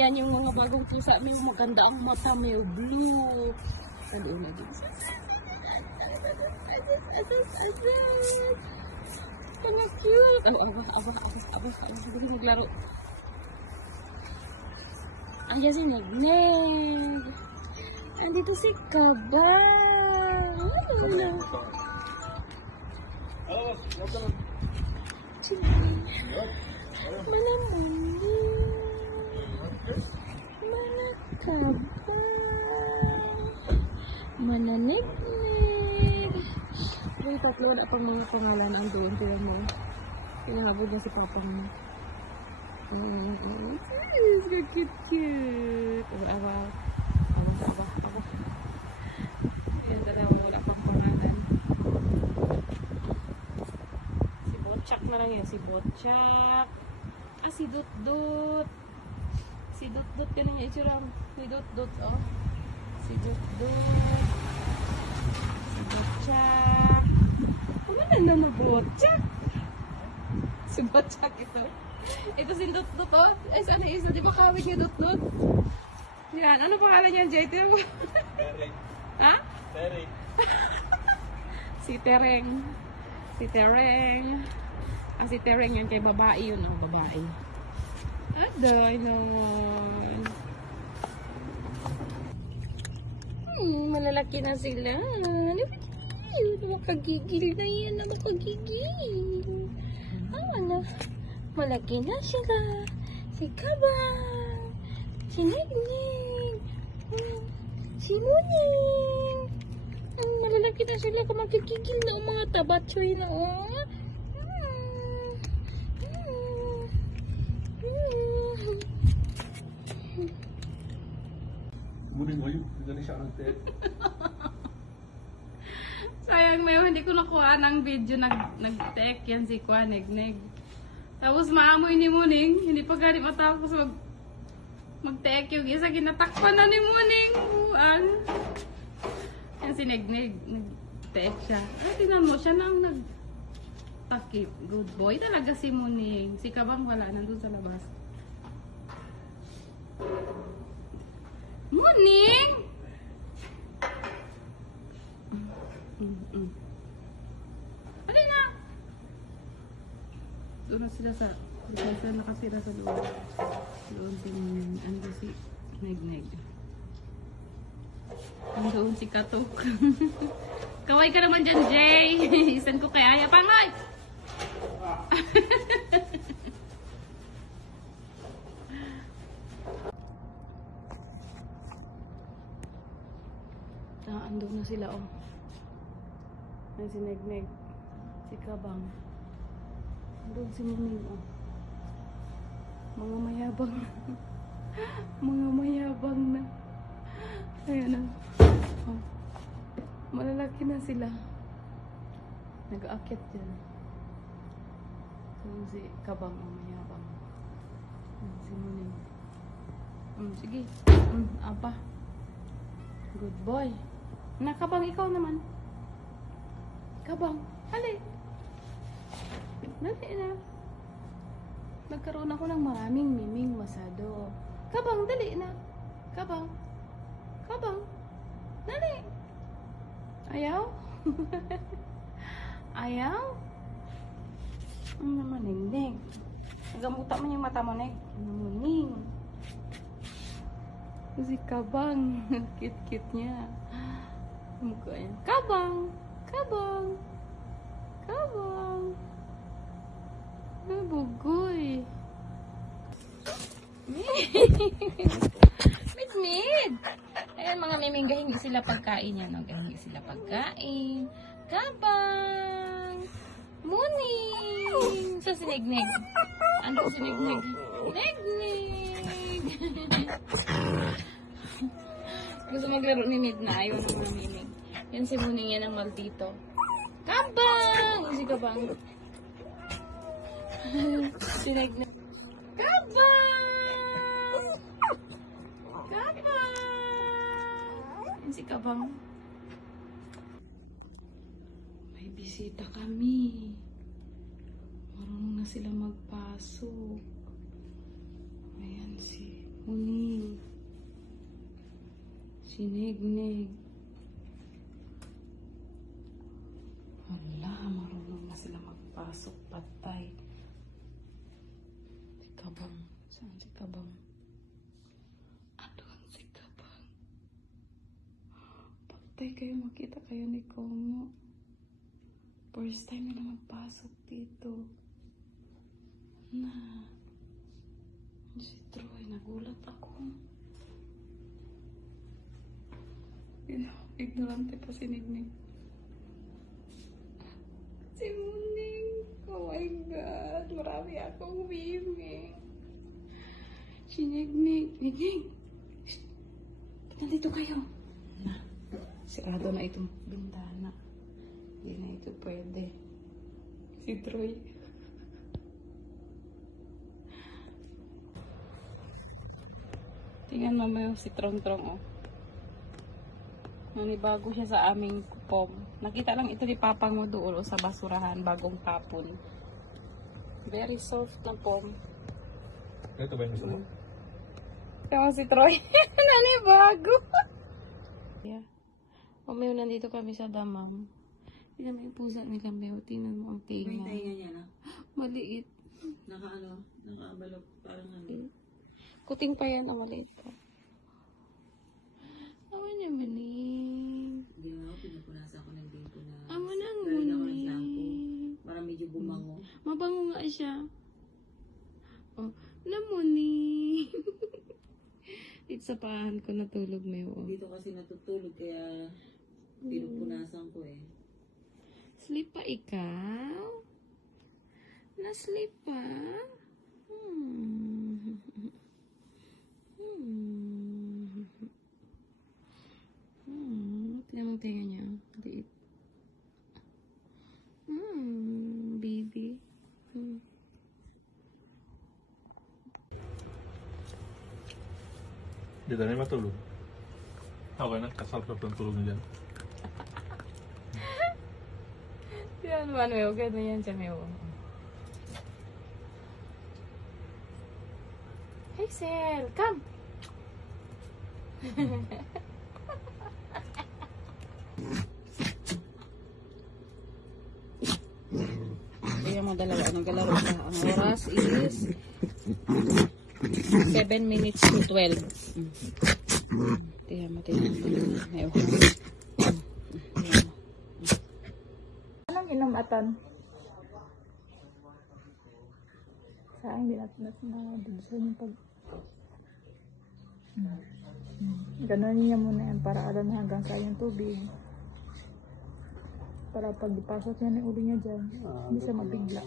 yan yung mga bagong pusa. May maganda ang mata, may blue. Talo na din. Kanya cute. Aba. Hindi maglaro. Ayan si Neg-Neg. Andito si Kabang. Ano? Mana muni. Mana Kabang. Mana Neg-Neg. May tatlo na pang mga pangalan ang doon. Tignan mo. Pinangabod niya si Papang mo. Cute. Aba. Yan dalawa, wala pang pangalan. Si Botchak na lang yan. Si Botchak. Si Dut-Dut. Si Dut-Dut. Yan yung itsura. Si Dut-Dut, oh. Si Dut-Dut. Si Botchak. Ano na mag-Botchak? Si Botchak ito. Ito si Dut-Dut, oh. Ay, sana isa. Di ba kawit niya Dut-Dut? Yan. Ano pangalan niya, JT? Tereng. Ha? Tereng. Si Tereng. Si Tereng yan kay babae yun. Ang babae. Aday naman. Malalaki na sila. Makagigil na yan. Makagigil. Ano? Malaki na sila. Si Kabang. Si Neg-Neg. Si Muning. Malalaki na sila. Kung magkikigil na ang mga tabatsoy na. Muning ayun. Hindi siya ang tet. Sayang na yun. Hindi ko nakuha ng video. Nag-tech yan si Kwa Neg-Neg. Tapos maamoy ni Muning, hindi pa gani matapos mag-tech yung isa, ginatakpan na ni Muning. Buang. Yan si Neg-Neg, nag-tech siya. Ay, tingnan mo, siya na ang nag-takip. Good boy talaga si Muning. Si Kabang wala, nandun sa labas. Muning! Ano na? Doon na sila sa nakasira sa loob. Doon si Neg-Neg. Doon si Katok. Kaway ka naman dyan, Jay. Isan ko kay Aya. Pangoy! Andun na sila, oh. Ayan si Neg-Neg. Si Kabang. Doon si Muning, oh. Mga mayabang. Mga mayabang na. Ayan na. Oh. Malalaki na sila. Nag-aakyat dyan. Doon si Kabang, oh, mayabang. Ayan si Muning. Sige. Apa. Good boy. Kabang, ikaw naman. Kabang. Hali. Dali na. Nagkaroon ako ng maraming miming masado. Kabang, dali na. Kabang. Dali. Ayaw? Ayaw? Ano naman, Neg-Neg? Nagamuta mo yung mata mo, Neg. Muning. Si Kabang. Cute-cute niya. Mukha yan. Kabang. Bugoy. Mid. Ayan mga miming, gahingi sila pagkain yan. No? Gahingi sila pagkain. Kabang. Muning. Sa si Neg-Neg. Ano si Neg-Neg? Neg-Neg. Gusto maglaro ni Mid na. Ayaw ng mga miming. Yan si Muning, yan ang maldito. Kabang! Si Kabang. Si Neg-Neg. Kabang! Yan si Kabang. May bisita kami. Marunong na sila magpasok. Ayan si Uning. Sinignig. Hala, marunong na sila magpasok. Patay. Si Kabang. Saan si Kabang? Doon si Kabang. Patay kayo, makita kayo ni Kongo. First time nila magpasok dito. Na. Si Troy, nagulat ako. Ignorante pa si Nigning. Si Muning. Oh my God. Marami akong bibig. Si Nigning. Nigning. Shh. Nandito kayo. Na. Sirado na itong bintana. Hindi na ito pwede. Si Troy. Tingnan mo si Trong-Trong, oh. Nanibago siya sa aming kupom. Nakita lang ito ni Papa mo doon sa basurahan bagong hapon. Very soft na pom. Ito ba yung gusto mo? Kaya si Troy. Nanibago. Yeah. O Meo, nandito kami sa damam. Tingnan mo yung pusa nila, Meo. Tingnan mo ang tinga. May tainga niya na. Maliit. Nakaabalok, parang ano. Kuting pa yan, ang maliit pa. Awan niya, maling. Hindi nga ako, pinupunasan ko ng dito na. Awan ang Meron ako ng maling. shampoo. Para medyo bumango. Mabango nga siya. Oh, namuni. Dito sa pahan ko natulog, Meo. Dito kasi natutulog, kaya pinupunasan ko eh. Sleep pa ikaw? Na-sleep pa? Tignan mo ang tinga niya. Liit. Baby. Di tayo matulog. Okay na, kasalap ng tulog na dyan. Yan man, Meo. Ganyan siya, Meo. Hey, Sel. Come. Kaya mo dalawa. Anong galaro ka? Ang oras is 7 minutes to 12. Tingnan mo. Meo. Anong inumatan? Saan hindi natin nadudusan yung pag... Ganunin niya muna yan para alam na hanggang saan yung tubig. Para pag ipasok niya ng ulo niya dyan, hindi siya mabigla.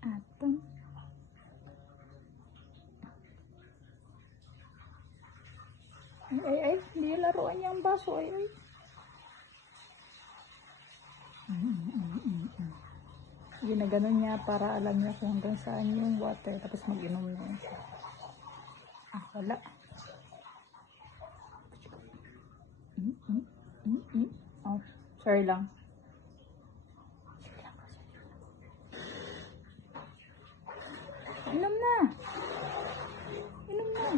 Atom. Ay, hindi laruan niya ang baso, ay. Ginaganon niya para alam niya kung hanggang saan yung water, tapos mag-inom na yun siya. Wala. Oh, sorry lang. Inom na. Inom na.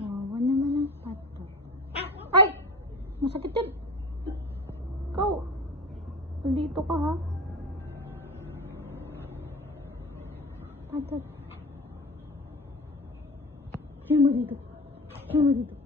Kawawa naman ang pato. Ay! Masakit yan. Ikaw. Nandito ka ha. Pato. Sino mo dito? Sino mo dito?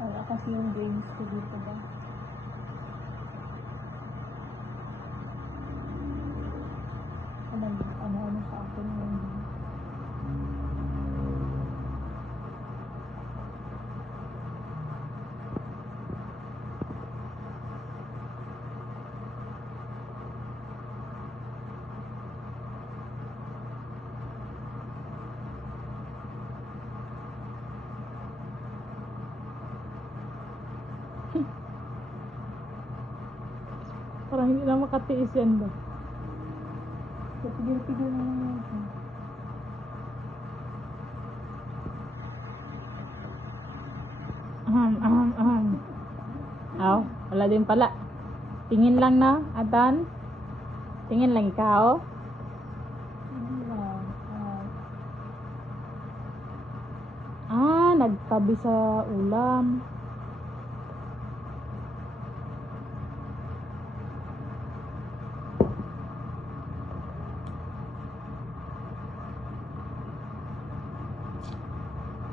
Wala kasi yung brains ko dito ba? Parang hindi na makatiis yan ba? Pigil-pigil na lang yan. Aw, wala din pala. Tingin lang na, Atan. Tingin lang ikaw. Nagtabi sa ulam.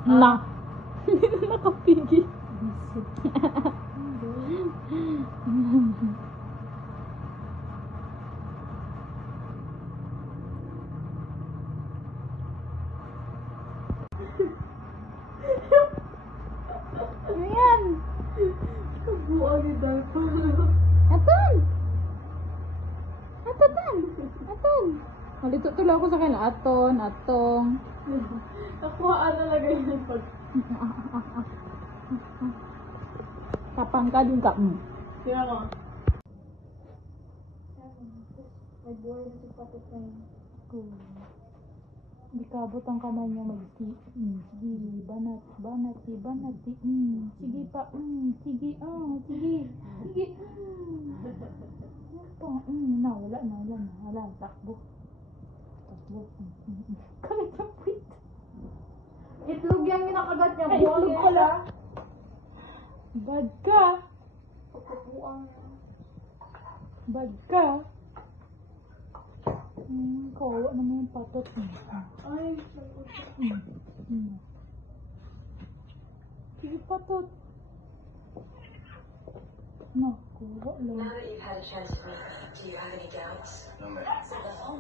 Na. Hindi na nakapigil. Ayan. Buwan ni Darpa. Atan! Atan! Malito tuloy ako sa kanila. Atong. Nakuhaan talaga yan pag... Tapang ka din ka. Kaya nga. May buhay na si Patot na yun. Hindi kabot ang kamay niya sige, banat. Sige pa, sige. Wala, takbo. Kalit ang puwit. Itlog yan yung nakagat niya. Ay, itlog pala. Bad ka. Bad ka. Kawawa naman yung Patot. Ay, Sige, Patot. Naku, wala. Now that you've had a chance to meet me, do you have any doubts? No, ma'am. So the whole